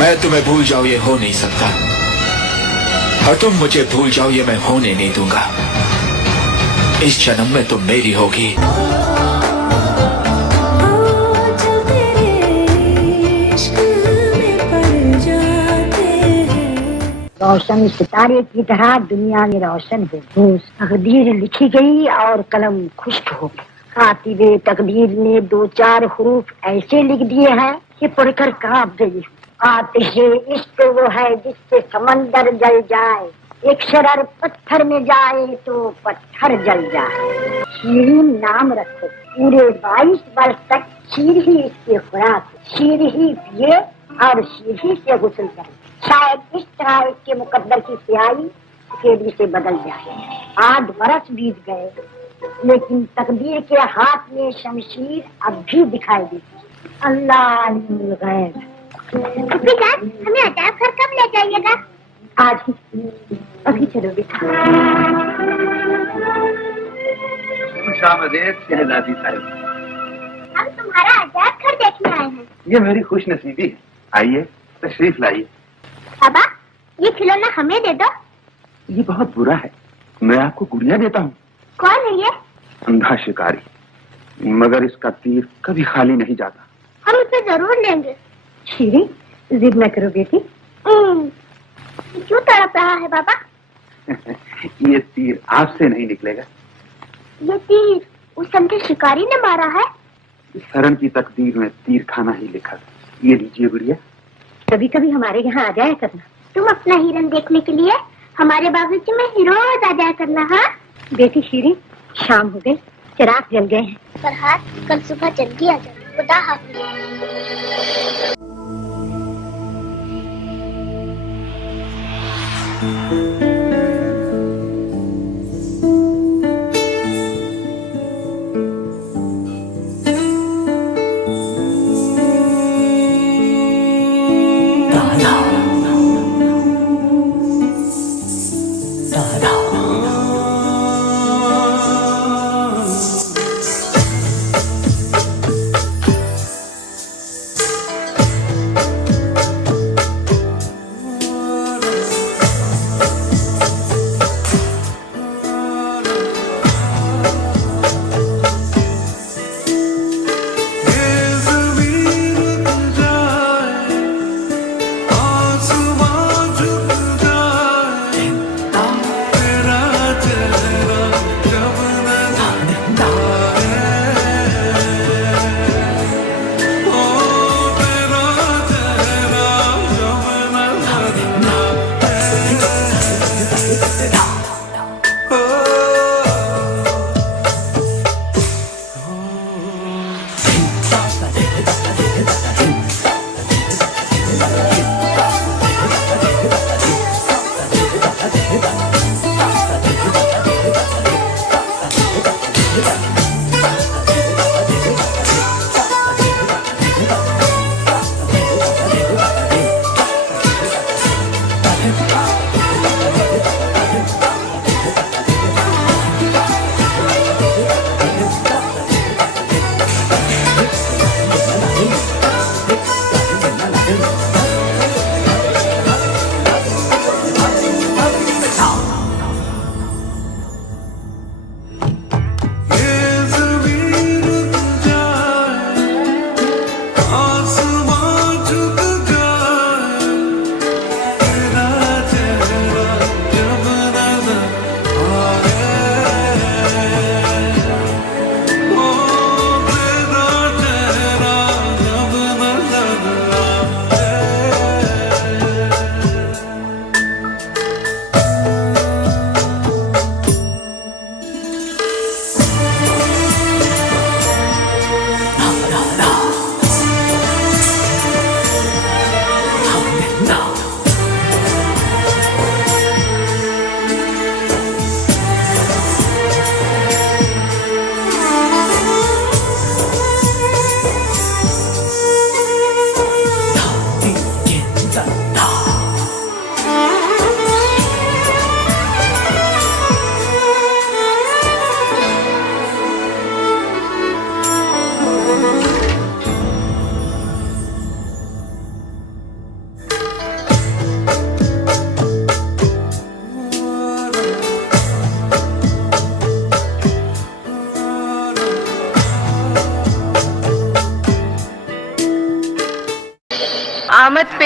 मैं तुम्हें भूल जाऊं ये हो नहीं सकता और तुम मुझे भूल जाओ ये मैं होने नहीं दूंगा इस जन्म में तुम मेरी होगी रोशन सितारे की तरह दुनिया में रोशन हो तकदीर लिखी गई और कलम खुश्क हो कातिबे तकदीर ने 2-4 हुरूफ ऐसे लिख दिए हैं कि पढ़कर कांप गई आतिशे इश्क वो है जिससे समंदर जल जाए एक शरर पत्थर में जाए तो पत्थर जल जाए शीरीन नाम रखो पूरे 22 वर्ष तक शीर ही इसकी खुराक शीर ही पिए और शीर ही से गुस्ल करे शायद इस तरह इसके मुकद्दर की स्याही केडी से बदल जाए 8 बरस बीत गए लेकिन तकदीर के हाथ में शमशीर अब भी दिखाई देती अल्लाह गैर अभी जान हमें अजायब घर कब ले जाइएगा आज ही अभी चलो बेटा खुशामदीद शहजादी साहिब हम तुम्हारा अजायब घर देखने आए हैं ये मेरी खुश नसीबी है आइए तशरीफ लाइए पापा ये खिलौना हमें दे दो ये बहुत बुरा है मैं आपको गुड़िया देता हूँ कौन है ये अंधा शिकारी मगर इसका तीर कभी खाली नहीं जाता हम उसे जरूर लेंगे शीरी जिद न करो बेटी क्यों तड़प रहा है पापा ये तीर आपसे नहीं निकलेगा ये तीर उस अंधे शिकारी ने मारा है इस शरण की तकदीर में तीर खाना ही लिखा था ये लीजिए गुड़िया कभी कभी हमारे यहाँ आ जाया करना तुम अपना हिरन देखने के लिए हमारे बागीचे में रोज आ जाया करना हाँ बेटी शीरी शाम हो गई चिराग जल गए हैं फरहाद कल सुबह जल्दी आ जाना खुदा हाफिज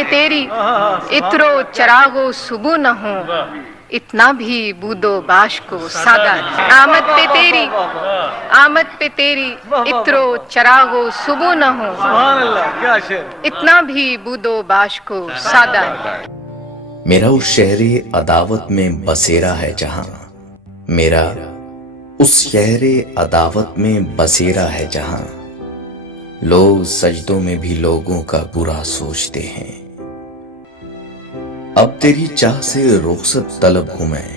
पे तेरी इतरो चरागो सुबह न हो, इतना भी बूदो बाश को सादा। आमद पे तेरी इतरो चरागो सुबह न हो, इतना भी बूदो बाश को सादा। मेरा उस शहरे अदावत में बसेरा है जहां, मेरा उस शहरे अदावत में बसेरा है जहां, लोग सजदों में भी लोगों का बुरा सोचते हैं। अब तेरी चाह से रुखसत तलब हूं मैं,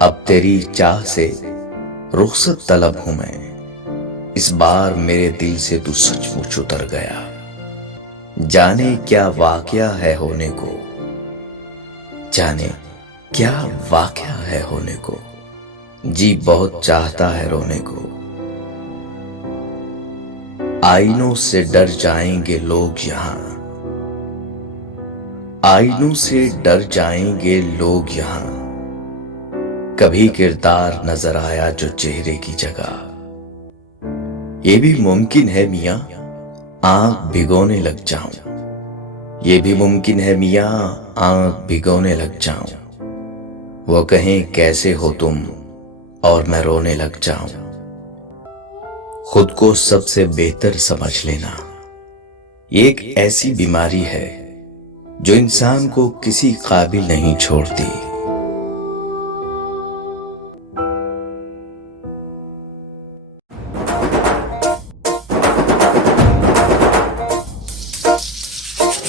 अब तेरी चाह से रुखसत तलब हूं मैं। इस बार मेरे दिल से तू सचमुच उतर गया, जाने क्या वाकया है होने को, जाने क्या वाकया है होने को। जी बहुत चाहता है रोने को, आईनों से डर जाएंगे लोग यहां, आईनों से डर जाएंगे लोग यहां। कभी किरदार नजर आया जो चेहरे की जगह, ये भी मुमकिन है मियां आंख भिगोने लग जाऊं, ये भी मुमकिन है मियां आंख भिगोने लग जाऊं। वो कहें कैसे हो तुम और मैं रोने लग जाऊं। खुद को सबसे बेहतर समझ लेना, ये एक ऐसी बीमारी है जो इंसान को किसी काबिल नहीं छोड़ती।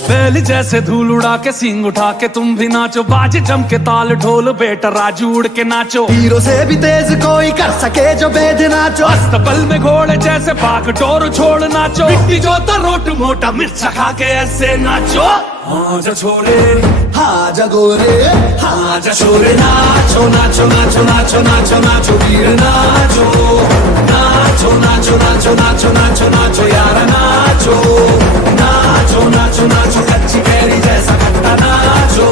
बैल जैसे धूल उड़ा के सींग उठा के तुम भी नाचो, बाजे जम के ताल ढोल बेटा राजू उड़ के नाचो। हीरो से भी तेज कोई कर सके जो बेद नाचो, अस्तबल में घोड़े जैसे भाग डोर छोड़ नाचो। मिट्टी जोता रोट मोटा मिर्च खा के ऐसे नाचो। हाँ जा छोरे हाँ जा गोरे हाँ जा छोरे, नाचो नाचो नाचो नाचो नाचो नाचो वीर नाचो, नाचो नाचो नाचो नाचो नाचो नाचो यार नाचो, नाचो नाचो नाचो कच्ची कैरी जैसा खट्टा नाचो,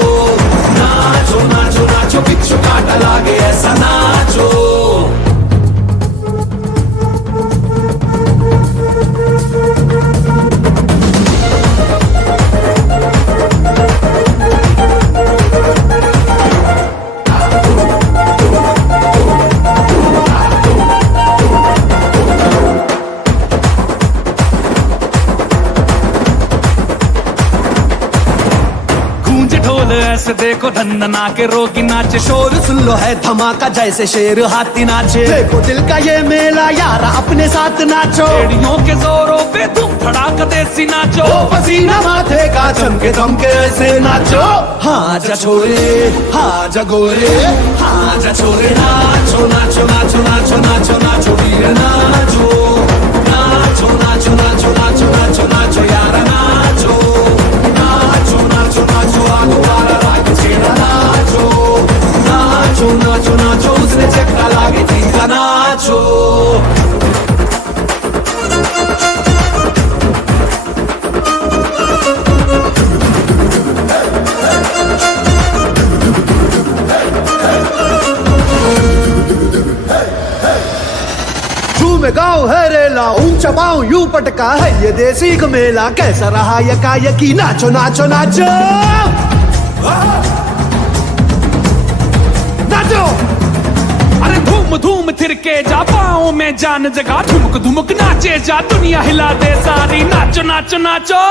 नाचो नाचो नाचो बिच्छू काटा लागे ऐसा नाचो। ऐसे देखो धंधना के रोगी नाचे, शोर सुन लो है धमाका जैसे शेर हाथी नाचे। देखो दिल का ये मेला यारा अपने साथ नाचो, एड़ियों के जोरों पे तुम धड़ाका देसी नाचो। पसीना माथे का चमके दमके ऐसे नाचो। हाँ जा छोरे हाँ जा गोरे हाँ जा छोरे, नाचो नाचो नाचो नाचो नाचो नाचो वीर नाचो, नाचो नाचो नाचो नाचो नाचो नाचो यार नाचो, नाचो नाचो नाचो आगो वाला राग छेड़ा नाचो, नाचो नाचो नाचो उसने चक्का लागे तीनका नाचो। में गाँव है रेला, ऊंचा पाँव यूं पटका है ये देसी का मेला। कैसा रहा यकी नाचो नाचो नाचो नाचो। अरे धूम धूम थिरके जा पाँव में जान जगा, धुमक धुमक नाचे जा दुनिया हिला दे सारी। नाचो नाचो नाचो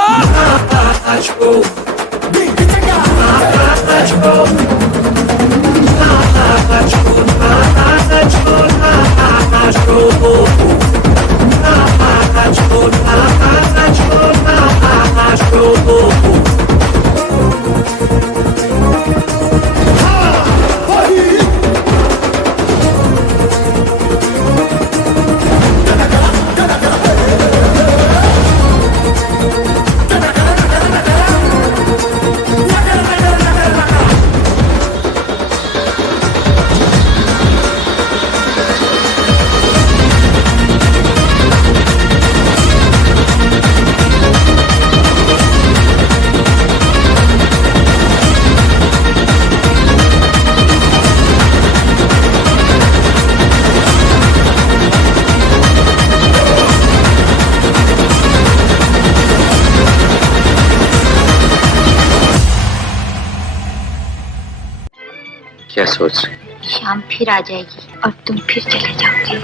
क्या सोच रहे? शाम फिर आ जाएगी और तुम फिर चले जाओगे,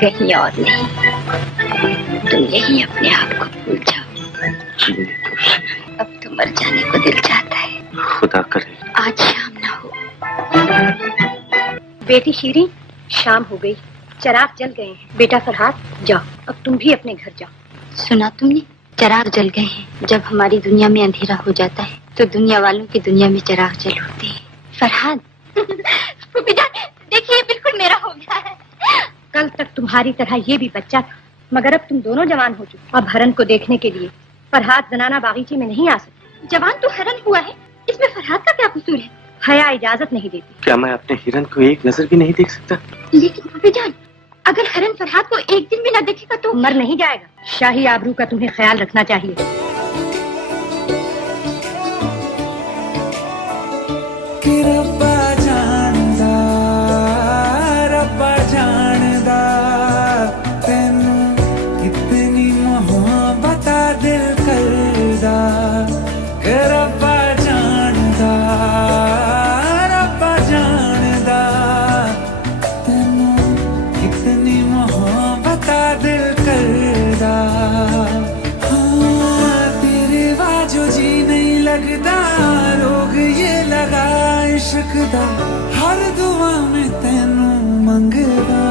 कहीं और नहीं। तुम यही अपने आप को भूल जाओ। अब तो मर जाने को दिल चाहता है। खुदा करे आज शाम ना हो। बेटी शीरी, शाम हो गई, चिराग जल गए हैं। बेटा फरहाद, जाओ अब तुम भी अपने घर जाओ। सुना तुमने, चिराग जल गए हैं। जब हमारी दुनिया में अंधेरा हो जाता है तो दुनिया वालों की दुनिया में चिराग जल उठते हैं। फरहाद देखिए, बिल्कुल मेरा हो गया है। कल तक तुम्हारी तरह ये भी बच्चा था, मगर अब तुम दोनों जवान हो चुके। अब हरन को देखने के लिए फरहाद जनाना बागीचे में नहीं आ सकते। जवान तो हरन हुआ है, इसमें फरहाद का क्या कसूर है? हया इजाजत नहीं देती। क्या मैं अपने हिरन को एक नजर भी नहीं देख सकता? लेकिन भाभी जान, अगर हरन फरहाद को एक दिन भी न देखेगा तो मर नहीं जाएगा। शाही आबरू का तुम्हें ख्याल रखना चाहिए। कि रब्बा जानदा, रब्बा जानदा, तेनू कितनी मोहब्बत दिल करदा। कि रब्बा जानदा, रब्बा जानदा, तेनू कितनी मोहब्बत दिल करदा। हाँ, तेरे बाजो जी नहीं लगदा, रोग ये लगा इश्क दा, हर दुआ में तेनू मंगदा।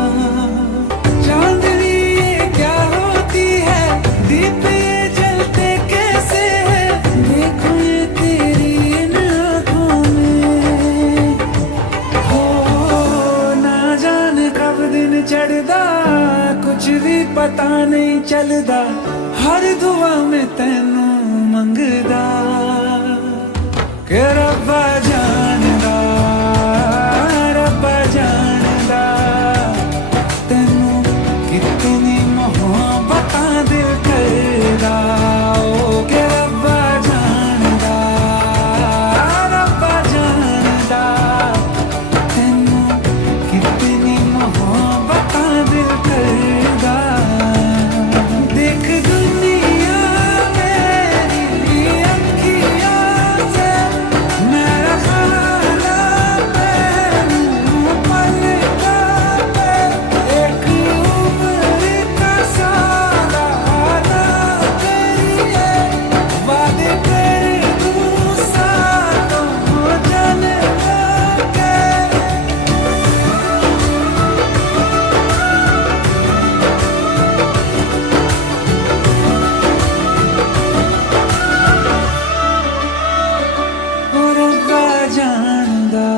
चांदनी ये क्या होती है, दीप ये जलते कैसे है, देखो ये तेरी इन आँखों में। हो ना जाने कब दिन चढ़दा, कुछ भी पता नहीं चलदा, हर दुआ में तेनू मंगदा। कि रब्बा जानदा, रब्बा जानदा, तेनू कितनी मोहब्बत दिल करदा। ओ कि रब्बा जानदा, रब्बा जानदा, तेनू कितनी मोहब्बत दिल करदा। देख दुनिया मेरी अखियाँ से, मेरा खाना तेनू पलका पे, एक उम्र का सादा ना करिए, वादे कर दूँ साथों जल के। ओ रब्बा जानदा,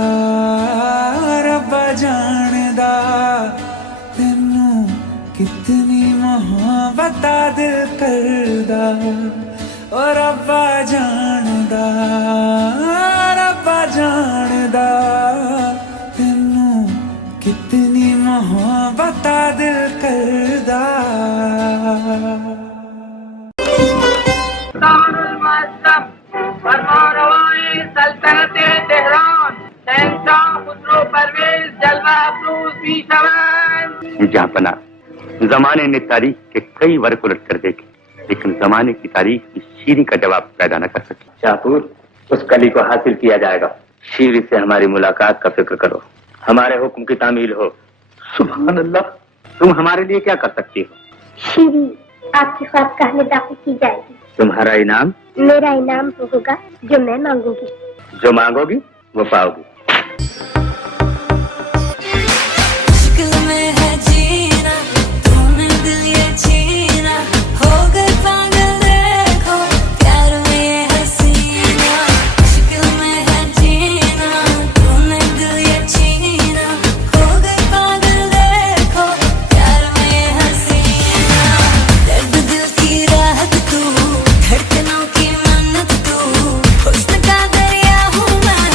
रब्बा जानदा, तेनू कितनी मोहब्बत दिल करदा। ओ रब्बा जानदा, रब्बा जानदा, तेनू कितनी मोहब्बत दिल करदा। जहाँ पना, जमाने ने तारीख के कई वर्क उलट कर देखे, लेकिन जमाने की तारीख की शीरी का जवाब पैदा न कर सकी। शाहपुर, उस कली को हासिल किया जाएगा। शीरी से हमारी मुलाकात का फिक्र करो, हमारे हुक्म की तामील हो। सुभान अल्लाह, तुम हमारे लिए क्या कर सकती हो? शीरी, आपकी ख्वाहिश में दाखिल की जाएगी। तुम्हारा इनाम? मेरा इनाम वो होगा जो मैं मांगूंगी। जो मांगोगी वो पाओगी। हुस्न का दरिया हूँ मैं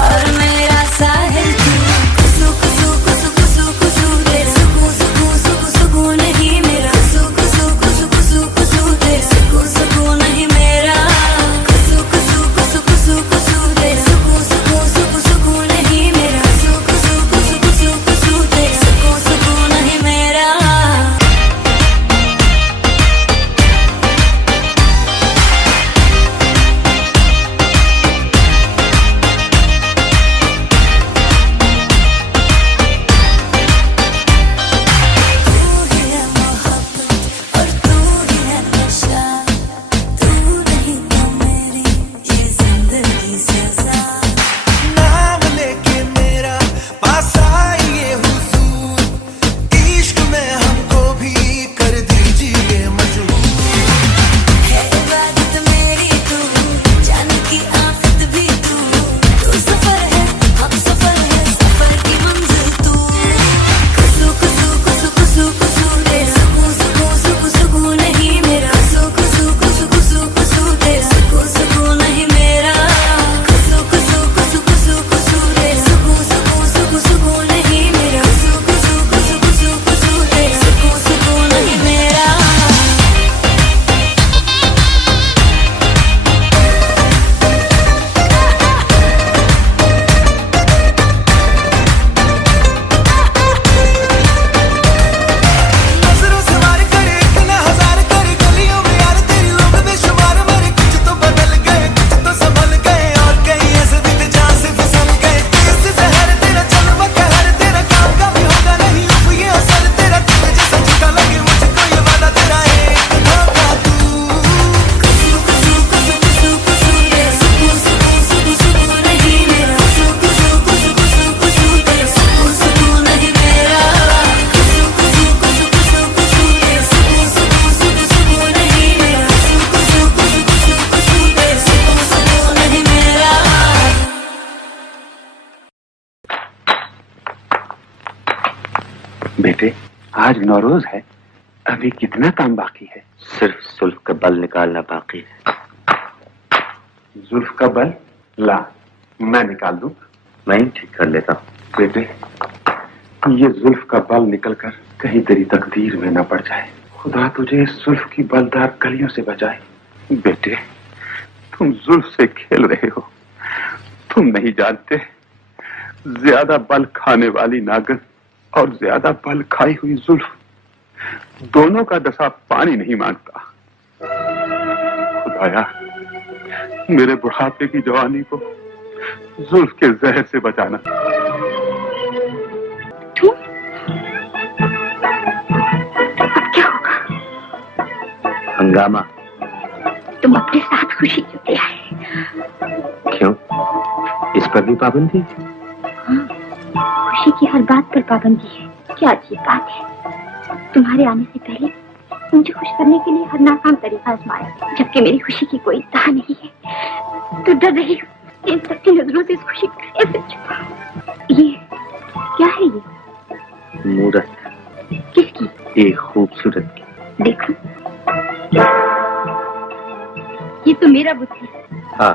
और मेरा साहिल। बेटे, आज नौरोज है, अभी कितना काम बाकी है? सिर्फ जुल्फ का बल निकालना बाकी है। जुल्फ का बल? ला, मैं निकाल दूं। मैं ठीक कर लेता हूँ। बेटे, ये जुल्फ का बल निकलकर कहीं तेरी तकदीर में न पड़ जाए। खुदा तुझे इस जुल्फ की बलदार कलियों से बचाए। बेटे, तुम जुल्फ से खेल रहे हो। तुम नहीं जानते, ज्यादा बल खाने वाली नागन और ज्यादा बल खाई हुई जुल्फ, दोनों का दशा पानी नहीं मांगता। खुदाया, मेरे बुढ़ापे की जवानी को जुल्फ के जहर से बचाना। क्या होगा? हंगामा। तुम अपने साथ खुशी क्यों ले आए? क्यों? इस पर भी पाबंदी? हाँ, खुशी की हर बात पर पाबंदी है। क्या अजीब बात है। तुम्हारे आने से पहले मुझे खुश करने के लिए हर नाकाम तरीका आजमाया, जबकि मेरी खुशी की कोई इंतहा नहीं है। तो डर रही हूँ इन सबकी नजरों से इस खुशी को कैसे छुपाऊं। ये क्या है? ये मूरत। किसकी? एक खूबसूरत की। देखो, ये तो मेरा बुत है। हाँ,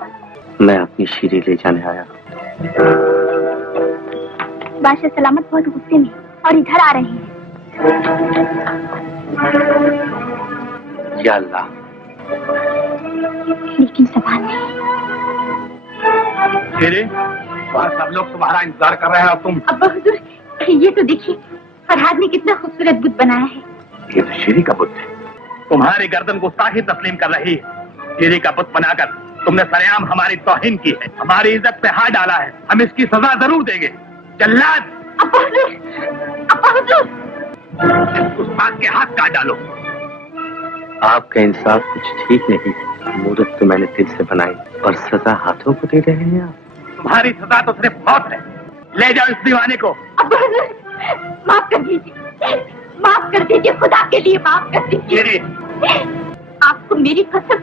मैं अपनी शीरी ले जाने आया। बादशाह सलामत बहुत गुस्से में और इधर आ रहे हैं। या अल्लाह। लेकिन सवाल नहीं। वहाँ सब लोग तुम्हारा इंतजार कर रहे हैं और तुम। अब्बा हुजूर, ये तो देखिए, फरहाद ने कितना खूबसूरत बुत बनाया है। ये तो शीरी का बुत है। तुम्हारी गर्दन को साहिब तस्लीम कर रही है। शीरी का बुत बनाकर तुमने सरेआम हमारी तौहीन की है, हमारी इज्जत पे हाथ डाला है। हम इसकी सजा जरूर देंगे। जल्लाद! अब्बा हुजूर, अब्बा हुजूर, उस बात के हाथ काट डालो। आपका इंसाफ कुछ ठीक नहीं। मूरत तो मैंने दिल से बनाई और सजा हाथों को दे रहे हैं आप। तुम्हारी सजा तो सिर्फ मौत है। ले जाओ इस दीवाने को। अब्बा हुजूर, माफ कर दीजिए, माफ कर दीजिए, खुदा के लिए माफ कर दीजिए। आपको मेरी कसम।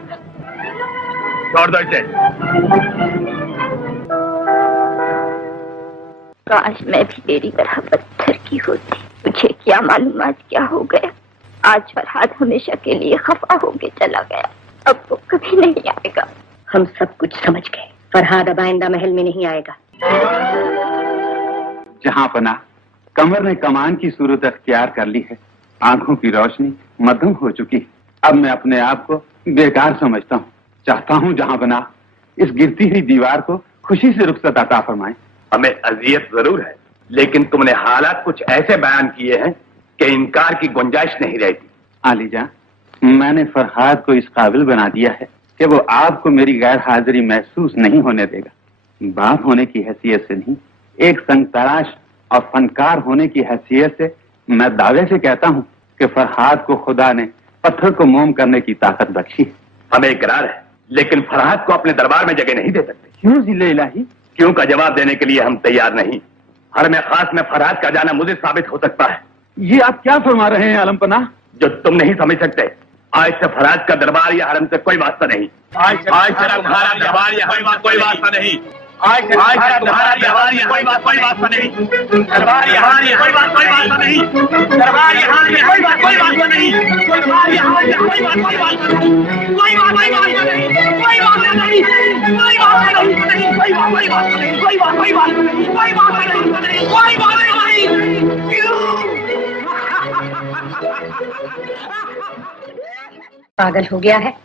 छोड़ दो इसे। काश मैं भी तेरी तरह पत्थर की होती। मुझे क्या मालूम आज क्या हो गया। आज फरहाद हमेशा के लिए खफा होके चला गया। अब वो कभी नहीं आएगा। हम सब कुछ समझ गए। फरहाद अब आइंदा महल में नहीं आएगा। जहाँ पना, कमर ने कमान की सूरत अख्तियार कर ली है। आंखों की रोशनी मध्यम हो चुकी है। अब मैं अपने आप को बेकार समझता हूँ। चाहता हूँ जहाँ पना इस गिरती हुई दीवार को खुशी से रुखसत अता फरमाए। हमें अजियत जरूर है, लेकिन तुमने हालात कुछ ऐसे बयान किए हैं कि इनकार की गुंजाइश नहीं रहती। आलीजा, मैंने फरहाद को इस काबिल बना दिया है कि वो आपको मेरी गैर हाजिरी महसूस नहीं होने देगा। बाप होने की हैसियत से नहीं, एक संग तराश और फनकार होने की हैसियत से मैं दावे से कहता हूँ कि फरहाद को खुदा ने पत्थर को मोम करने की ताकत बख्शी है। हमें इकरार है, लेकिन फरहाद को अपने दरबार में जगह नहीं दे सकते। क्यों जिले इलाही? क्यों का जवाब देने के लिए हम तैयार नहीं। हर में खास में फरहाद का जाना मुझे साबित हो सकता है। ये आप क्या फरमा रहे हैं आलमपना? जो तुम नहीं समझ सकते। आज से फरहाद का दरबार या हरम से कोई वास्ता नहीं। आज से तुम्हारा दरबार या हरम से कोई वास्ता नहीं। आज से तुम्हारा दरबार या कोई वास्ता नहीं। दरबार यहाँ में कोई वास्ता नहीं। दरबार यहाँ में कोई वास्ता नहीं। दरबार यहाँ में कोई वास्ता नहीं। कोई वास्ता नहीं। कोई वास्ता नहीं। कोई वास्ता नहीं। कोई वास्ता नहीं। कोई वास्ता नहीं। कोई वास्ता नहीं। कोई वास्ता नहीं। कोई वास्ता नहीं। पागल हो गया है।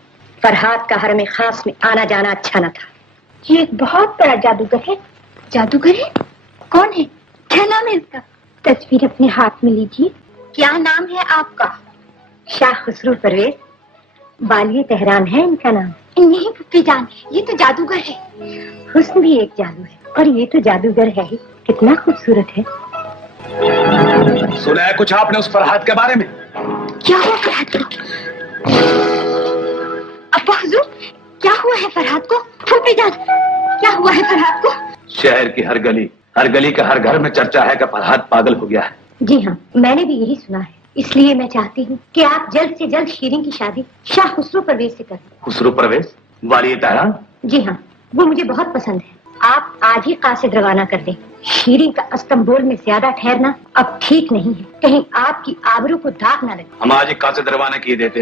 फरहाद का हरम खास में आना जाना अच्छा न था। ये एक बहुत बड़ा जादूगर है। जादूगर है? कौन है? क्या नाम है इसका? तस्वीर अपने हाथ में लीजिए। क्या नाम है आपका? शाह खुसरो परवेज। बालिए तेहरान है इनका नाम। नहीं पुप्पी जान, ये तो जादूगर है। हुस्न भी एक जादू है और ये तो जादूगर है ही। कितना खूबसूरत है। सुना है कुछ आपने उस फरहाद के बारे में? क्या हुआ फरहाद को? अब्बा हुजूर, क्या हुआ है फरहाद को? पुप्पी जान, क्या हुआ है फरहाद को? शहर की हर गली का हर घर में चर्चा है कि फरहाद पागल हो गया है। जी हाँ, मैंने भी यही सुना है। इसलिए मैं चाहती हूँ कि आप जल्द से जल्द शीरीन की शादी शाह खुसरो परवेज से करें। खुसरो परवेज? वाली तेहरान? जी हाँ, वो मुझे बहुत पसंद है। आप आज ही कासिद रवाना कर दें। शीरी का इस्तांबुल में ज्यादा ठहरना अब ठीक नहीं है, कहीं आपकी आबरू को दाग न लगे। हम आज ही कासिद रवाना किए देते।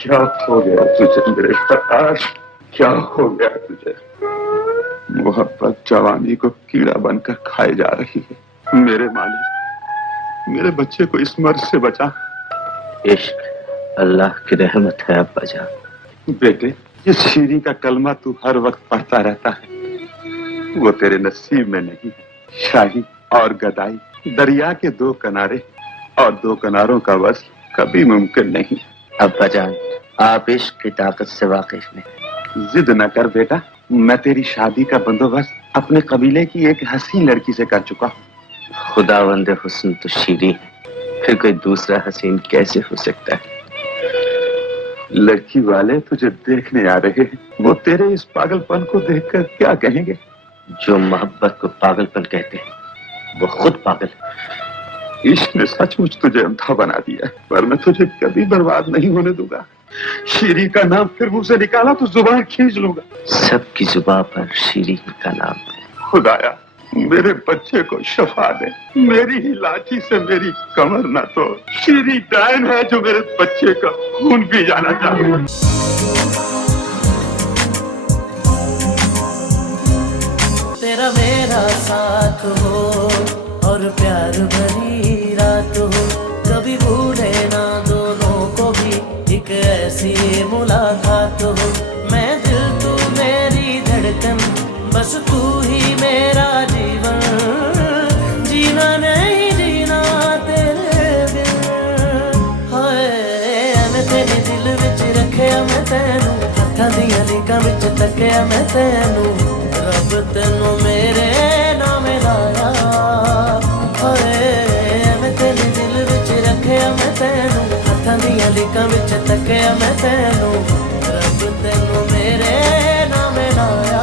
क्या हो गया तुझे मेरे फराज, क्या हो गया तुझे? मोहब्बत जवानी को कीड़ा बनकर खाए जा रही है। मेरे मालिक, मेरे बच्चे को इस मर्ज से बचा। इश्क अल्लाह की रहमत है अब्बा जान। बेटे, ये शीरी का कलमा तू हर वक्त पढ़ता रहता है, वो तेरे नसीब में नहीं। शाही और गदाई दरिया के दो किनारे, और दो किनारों का वस्ल कभी मुमकिन नहीं। अब्बा जान, आप इश्क की ताकत से वाकिफ नहीं। जिद न कर बेटा, मैं तेरी शादी का बंदोबस्त अपने कबीले की एक हसीन लड़की से कर चुका हूँ। खुदावंद हुस्न तो शीरी है, फिर कोई दूसरा हसीन कैसे हो सकता है? लड़की वाले तुझे देखने आ रहे हैं, वो तेरे इस पागलपन को देखकर क्या कहेंगे? जो मोहब्बत को पागलपन कहते हैं वो खुद पागल है। इश्क ने सचमुच तुझे अंधा बना दिया, पर मैं तुझे कभी बर्बाद नहीं होने दूंगा। शीरी का नाम फिर मुंह से निकाला तो जुबान खींच लूंगा। सबकी जुबान पर शीरी का नाम। खुदाया, मेरे बच्चे को शफा दे, मेरी ही लाठी से मेरी कमर न तोड़। शीरी डायन है जो मेरे बच्चे का खून पी जाना चाहती है। तेरा मेरा साथ हो और प्यार भरी रात हो, कभी भूले ना दोनों को भी एक ऐसी मुलाकात हो। मैं दिल तू मेरी धड़कन, बस तू ही मेरा जीवन, जीना नहीं जीना तेरे बिन। हाय मैं तेरे दिल विच रखिया मैं तेनू, हत्थां दियां लीकां विच तकिया मैं तेनू, रब तेनू मेरे नाम लाया। हाय मैं तेरे दिल विच रखिया मैं तेनू, हत्थां दियां लीकां विच तकिया मैं तेनू, रब तेनू मेरे नाम लाया।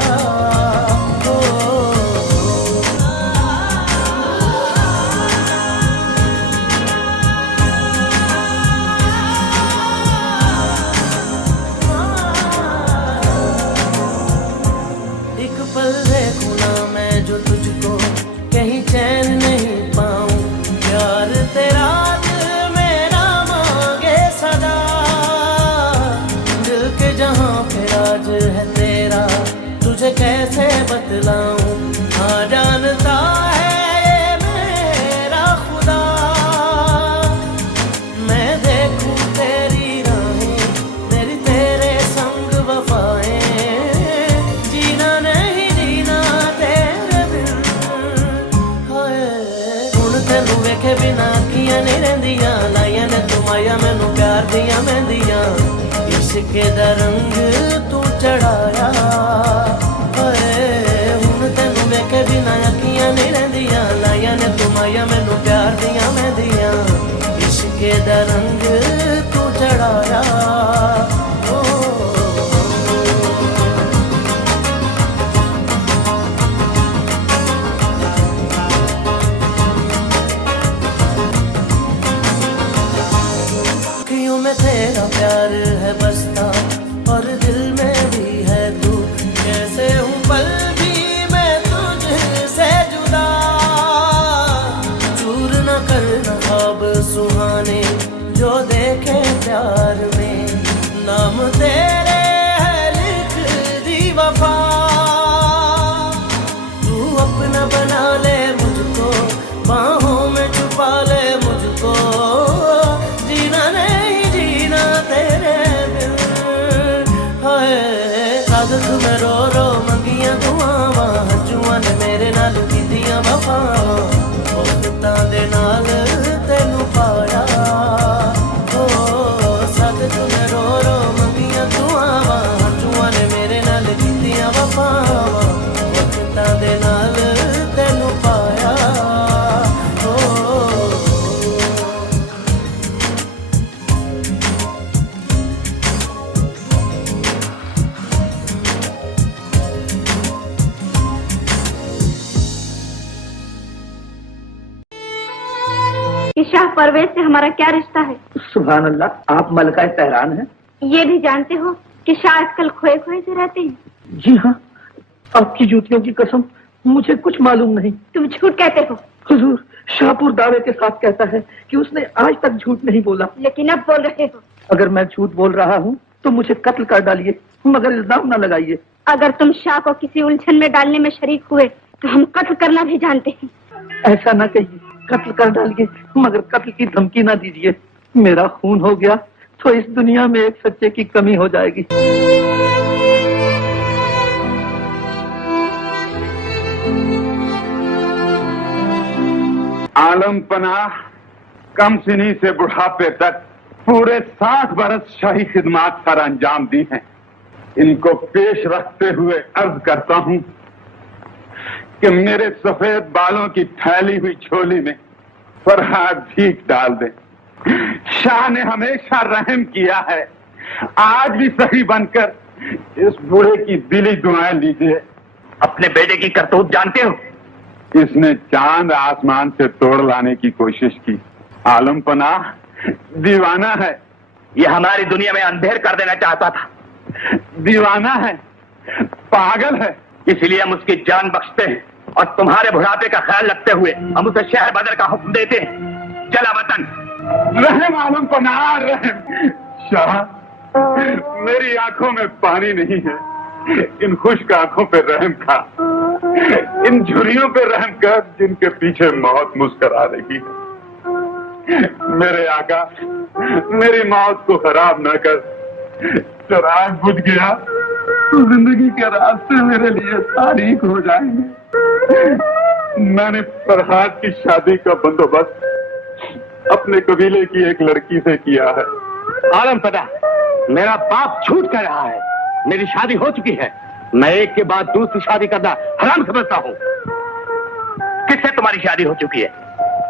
कहीं चैन नहीं पाऊं, प्यार तेरा दिल मेरा मांगे सदा, दिल के जहां पे राज है तेरा, तुझे कैसे बतलाऊं, हाँ जानता है ये मेरा खुदा, मैं देखूं तेरी राहें, मेरी तेरे संग वफाएं, जीना नहीं जीना तेरे बिन, हाय हुण तैनू वेखे बिना अखियां नहीं रहिंदियां, लाइयां ने तू माया मैनू प्यार दियां मेहंदियां, इश्क दा रंग तू चढ़ाया, हुण तैनू वेखे बिना अखियां नहीं रहिंदियां, लाइयां ने तू माया मैनू प्यार दियां मेहंदियां, इश्क दा रंग तू चढ़ाया, अखियों में तेरा प्यार है बसता और दिल में भी है तू, कैसे हूँ पल भी मैं तुझसे जुदा, चूर न करना ख्वाब सुहाने जो देखे प्यार में, नाम तेरे है लिख दी वफा, तू अपना बना ले मुझको, बाहों में छुपा ले मुझको, जीना नहीं जीना तेरे बिन, हाय सादत में रो रो मंगियां दुआवां, हंजुआं ने मेरे नाल कीतियां वफावां, वक्तां दे नाल तैनू पाया, ओ सादत में रो रो मंगियां दुआवां, हंजुआं ने मेरे नाल कीतियां वफावां, वक्तां दे नाल तैनू पाया, ओ कि शाह परवेज से हमारा क्या रिश्ता है? सुभान अल्लाह, आप मलका तेहरान हैं? ये भी जानते हो कि शाह आजकल खोए खोए से रहते हैं? जी हाँ, आपकी जूतियों की कसम मुझे कुछ मालूम नहीं। तुम झूठ कहते हो। हुजूर, शाहपुर दावे के साथ कहता है कि उसने आज तक झूठ नहीं बोला। लेकिन अब बोल रहे हो। अगर मैं झूठ बोल रहा हूँ तो मुझे कत्ल कर डालिए, मगर इल्जाम न लगाइए। अगर तुम शाह को किसी उलझन में डालने में शरीक हुए तो हम कत्ल करना भी जानते हैं। ऐसा न कहिए, कत्ल कर डालिए, मगर कत्ल की धमकी न दीजिए। मेरा खून हो गया तो इस दुनिया में एक सच्चे की कमी हो जाएगी। आलम पनाह कम सिनी से बुढ़ापे तक पूरे 60 बरस शाही खिदमात सर अंजाम दी हैं। इनको पेश रखते हुए अर्ज करता हूं कि मेरे सफेद बालों की फैली हुई झोली में फरहाद भीख डाल दे। शाह ने हमेशा रहम किया है, आज भी सही बनकर इस बूढ़े की दिली दुआएं लीजिए। अपने बेटे की करतूत जानते हो? इसने चांद आसमान से तोड़ लाने की कोशिश की। आलम पनाह दीवाना है। ये हमारी दुनिया में अंधेर कर देना चाहता था। दीवाना है, पागल है, इसलिए हम उसकी जान बख्शते हैं और तुम्हारे बुढ़ापे का ख्याल रखते हुए हम उसे शहर बदर का हुक्म देते हैं। चला वतन। रहम आलम पनाह, रहम। शाह, मेरी आंखों में पानी नहीं है, इन खुश्क आंखों पे रहम खा। इन झुर्रियों पे रहम कर जिनके पीछे मौत मुस्कुरा रही है। मेरे आका, मेरी मौत को खराब न कर। चिराग बुझ गया तो जिंदगी के रास्ते मेरे लिए तारीख हो जाएंगे। मैंने फरहाद की शादी का बंदोबस्त अपने कबीले की एक लड़की से किया है। आलम पता, मेरा बाप झूठ कह रहा है। मेरी शादी हो चुकी है। मैं एक के बाद दूसरी शादी करना हराम समझता हूँ। किससे तुम्हारी शादी हो चुकी है?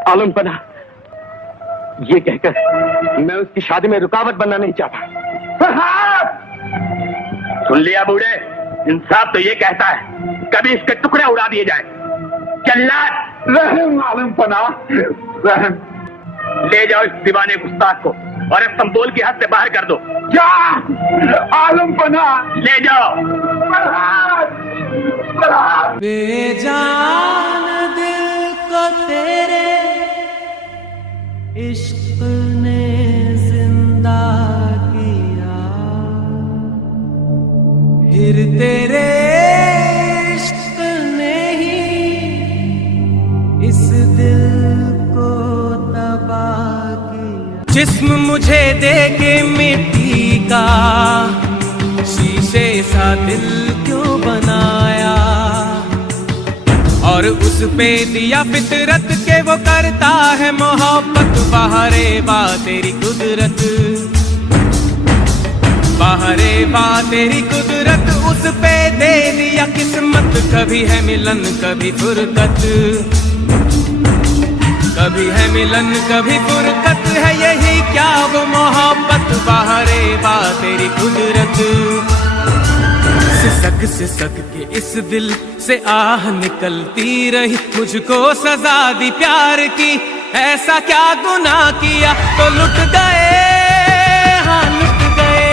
आलम पना, ये कहकर मैं उसकी शादी में रुकावट बनना नहीं चाहता। सुन लिया बूढ़े, इंसाफ तो ये कहता है कभी इसके टुकड़े उड़ा दिए जाए। जल्लाद। रहम आलम पना, रहम। ले जाओ इस दीवाने गुस्ताख को और इस संतोल की हद से बाहर कर दो। क्या? आलम पना, ले जाओ। बेजान दिल इस दिल को तबाह किया। जिस्म मुझे दे के मिट्टी का शीशे सा दिल क्यों बनाया, और उस पे दिया फितरत के वो करता है मोहब्बत। बाहरे बा तेरी कुदरत, बाहरे बा तेरी कुदरत, उस पे दे दिया किस्मत। कभी है मिलन कभी फुरकत, कभी है मिलन कभी फुरकत, है यही क्या वो मोहब्बत। बाहरे बा तेरी कुदरत। सिसक सिसक के इस दिल से आह निकलती रही, मुझको सजा दी प्यार की, ऐसा क्या गुनाह किया। तो लुट गए, हाँ लुट गए,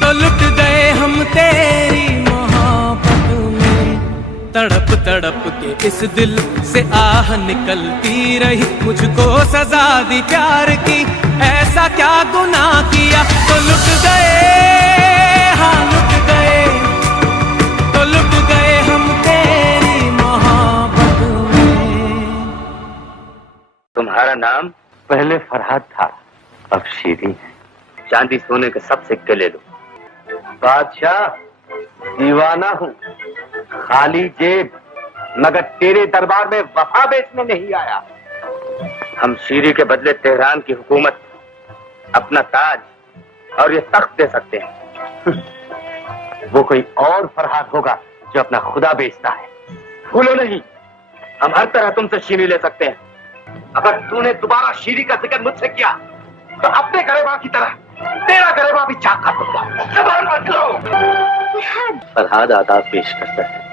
तो लुट गए हम तेरी मोहब्बत में। तड़प तड़प के इस दिल से आह निकलती रही, मुझको सजा दी प्यार की, ऐसा क्या गुनाह किया। तो लुट गए, हाँ लुट गए, तो लुट गए हम तेरी मोहब्बत में। तुम्हारा नाम पहले फरहाद था, अब शीरी है। चांदी सोने के सब सिक्के ले लो। बादशाह दीवाना हूँ, खाली जेब, मगर तेरे दरबार में वफा बेचने नहीं आया। हम शीरी के बदले तेहरान की हुकूमत, अपना ताज और ये तख्त दे सकते हैं। वो कोई और फरहाद होगा जो अपना खुदा बेचता है। भूलो नहीं, हम हर तरह तुमसे शीरी ले सकते हैं। अगर तूने दोबारा शीरी का जिक्र मुझसे किया तो अपने गरेबा की तरह तेरा गरेबा भी चाक कर दूंगा। फरहाद आदाब पेश करता है।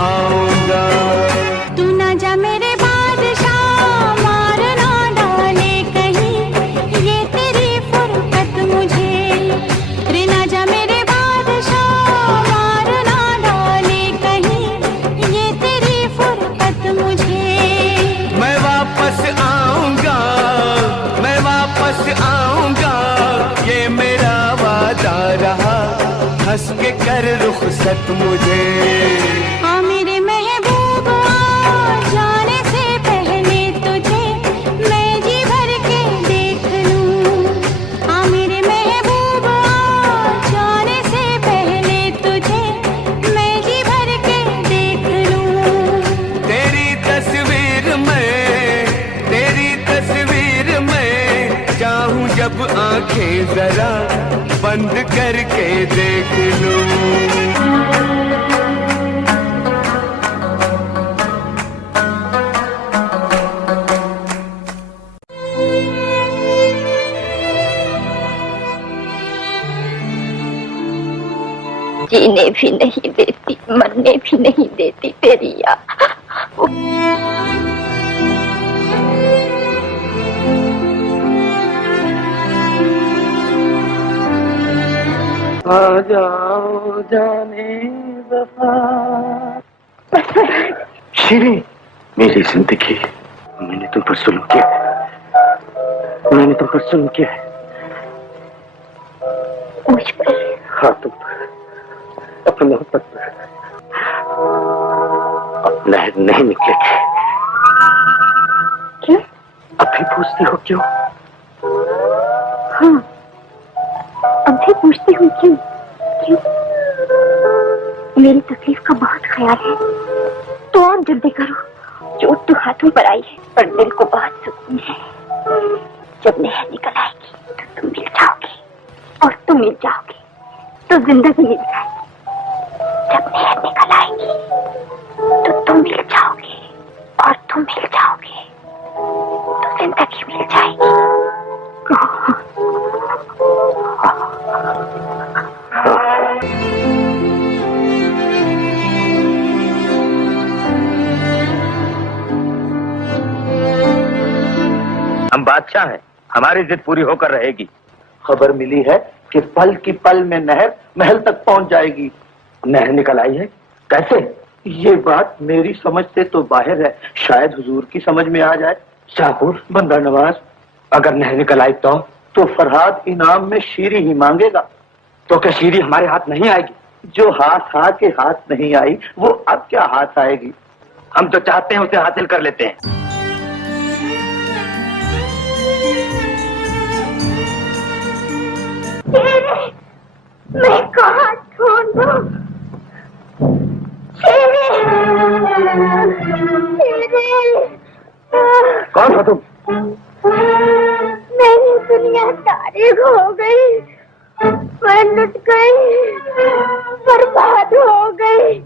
आऊंगा। तू ना जा मेरे बादशाह, मार ना डाले कहीं, ये तेरी फुर्सत मुझे। रे ना जा मेरे बादशाह, मार ना डाले कहीं, ये तेरी फुर्सत मुझे। मैं वापस आऊंगा, मैं वापस आऊंगा, ये मेरा वादा रहा, हंस के कर रुखसत मुझे। आंखें जरा बंद करके देख लूं। जीने भी नहीं देती, मरने भी नहीं देती तेरी याद। आ जाओ जाने वफा। शीरी, मेरी जिंदगी, मैंने तुम पर जुल्म किया, मैंने तुम पर जुल्म किया है। मुझ पर? हाँ तुम पर, अपनी मोहब्बत पर। अब नहर नहीं निकलेगी। क्यों? अभी पूछती हो क्यों? हाँ, अब भी पूछती हूँ क्यों? क्यों? मेरी तकलीफ का बहुत ख्याल है तो और जल्दी करो। चोट तो हाथों पर आई है पर दिल को बहुत सुकून है। जब नहर निकल आएगी तो तुम मिल जाओगे और तुम मिल जाओगे तो जिंदगी मिल जाएगी। जब नहर निकल आएगी तो तुम मिल जाओगे और तुम मिल जाओगे तो जिंदगी मिल जाएगी। हम बादशाह हैं, हमारी जिद पूरी होकर रहेगी। खबर मिली है कि पल की पल में नहर महल तक पहुंच जाएगी। नहर निकल आई है? कैसे? ये बात मेरी समझ से तो बाहर है, शायद हुजूर की समझ में आ जाए। शाहपुर, बंदा नवाज, अगर नहर निकल आई तो फरहाद इनाम में शीरी ही मांगेगा। तो क्या शीरी हमारे हाथ नहीं आएगी? जो हाथ के हाथ नहीं आई वो अब क्या हाथ आएगी? हम तो चाहते हैं उसे हासिल कर लेते हैं। मैं कहाँ ढूंढूं? कौन हो तुम? मेरी दुनिया तारीख हो गई, मैं लुट गई, बर्बाद हो गई।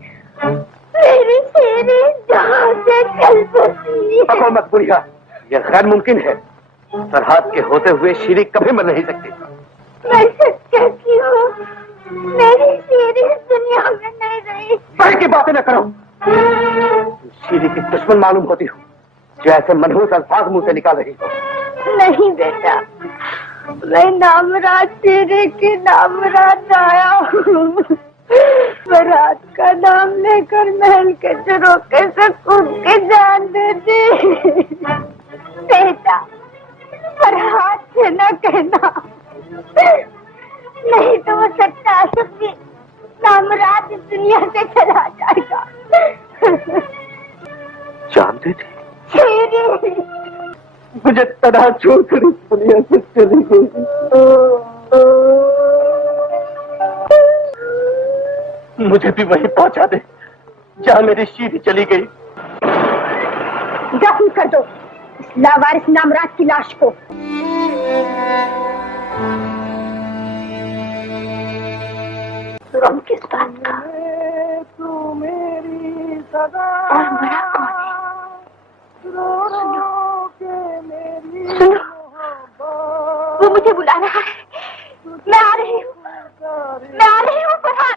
मेरी शेरी जहाँ से चल बसी। मत बुढ़िया, यह गैर मुमकिन है। सरहद के होते हुए शीरी कभी मर नहीं सकती। मैं सच कहती हूँ, मेरी शेरी इस दुनिया में नहीं रही। भाई की बातें न करो। शीरी की दुश्मन मालूम होती हो, जो ऐसे मनहूस अल्फाज मुंह से निकाल रही हो। नहीं बेटा, मैं नामराज तेरे के नामराज आया हूँ। बरात का नाम लेकर महल के झरोखे से कूद के जान दे दे। बेटा, फरहाद से न कहना, नहीं तो वो सच्चा आशिक भी नामराज इस दुनिया से चला जाएगा। जान दे दी? मुझे तड़ा छोड़कर इस दुनिया से चली गई। मुझे भी वहीं पहुंचा दे जहाँ मेरी शीरी चली गई। दफन कर दो इस लावारिस नामराज की लाश को। गम किस बात का? और बड़ा कौन है? सुनो, वो मुझे बुला रहा है। मैं आ रही हूँ, मैं आ रही हूँ फरहाद।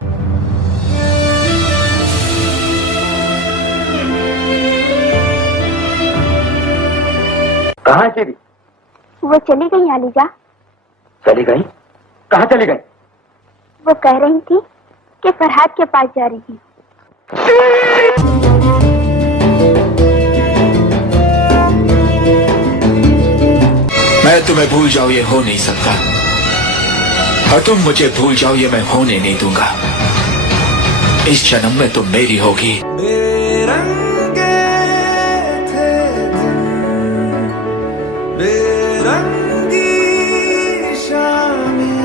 कहाँ है शीरी? वो चली गई आलिजा। चली गई? कहाँ चली गई? वो कह रही थी कि फरहाद के पास जा रही थी। मैं तुम्हें भूल जाऊं ये हो नहीं सकता, और तुम मुझे भूल जाओ ये मैं होने नहीं दूंगा। इस जन्म में तुम मेरी होगी। बेरंगे थे दिन, बेरंगी शामें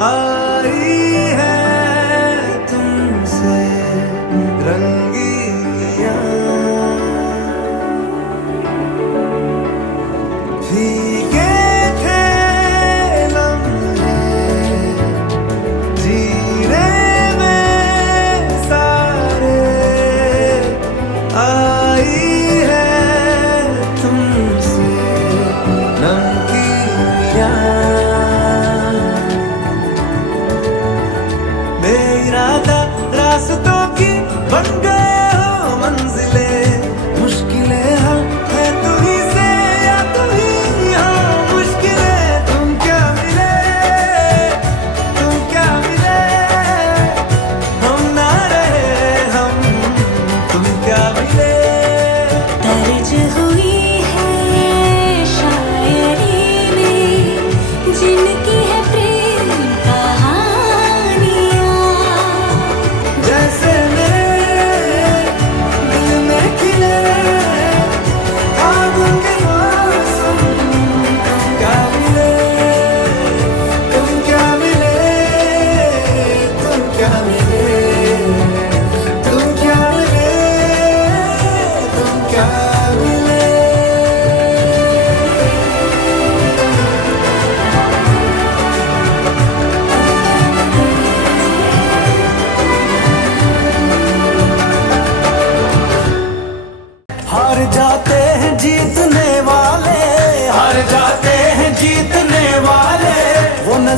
आई है तुमसे रंगीनियां। भीगे थे लम्हे जीने में सारे,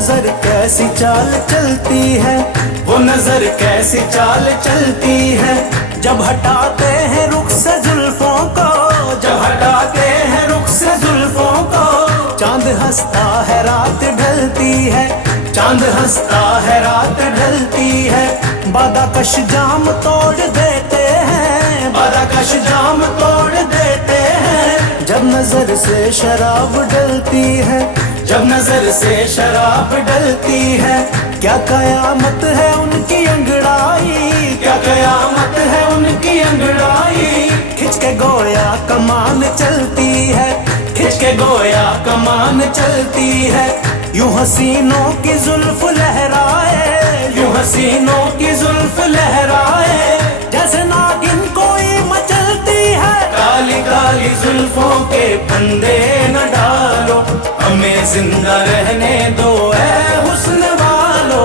नजर कैसी चाल चलती है, वो नजर कैसी चाल चलती है, जब हटाते हैं रुख से जुल्फों को, जब हटाते हैं रुख से जुल्फों को। चांद हंसता है रात ढलती है, चांद हंसता है रात ढलती है, बादाकश जाम तोड़ देते हैं, बादाकश जाम तोड़ देते हैं। जब नजर से शराब डलती है, जब नजर से शराब डलती है, क्या कयामत है उनकी अंगड़ाई, क्या कयामत है उनकी अंगड़ाई। खिंच के गोया कमान चलती है, खिंच के गोया कमान चलती है, यूं हसीनों की जुल्फ लहराए, यूं हसीनों की जुल्फ लहराए, जैसे नागिन कोई मचलती है। काली काली जुल्फों के फंदे न डालो, हमें जिंदा रहने दो ऐ हुस्न वालो।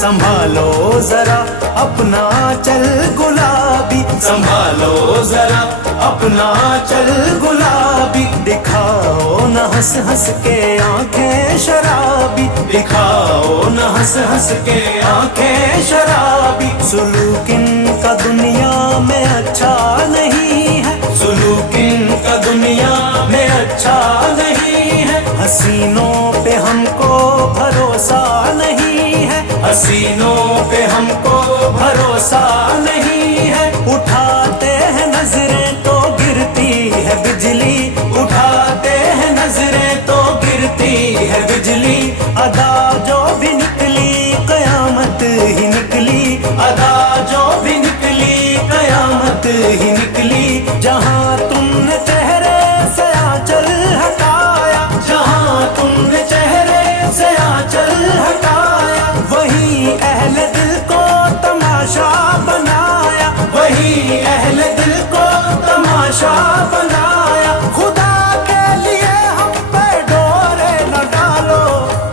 संभालो जरा अपना चल गुलाबी, संभालो जरा अपना चल गुलाबी, दिखाओ न हंस हंस के आंखें शराबी, दिखाओ न हंस हंस के आंखें शराबी। सुलूक इनका दुनिया में अच्छा नहीं है, सुलूक इनका दुनिया में अच्छा नहीं है, हसीनों पे हमको भरोसा नहीं है, हसीनों पे हमको भरोसा नहीं है। उठाते हैं नजरें तो गिरती है बिजली, उठाते हैं नजरें तो गिरती है बिजली, अदा जो भी निकली कयामत ही निकली, अदा जो भी निकली कयामत ही निकली। जहाँ तुमने चेहरे से आंचल हटाया, जहाँ तुमने चेहरे से आंचल हटाया, वहीं अहले दिल को तमाशा बनाया, वहीं अहले दिल को तमाशा बनाया। खुदा के लिए हम पे डोरे न डालो,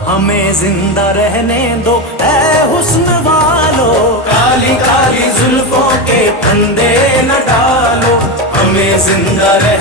हमें जिंदा रहने दो ऐ हुस्न वालो। काली काली जुल्फों के फंदे न डालो, हमें जिंदा रह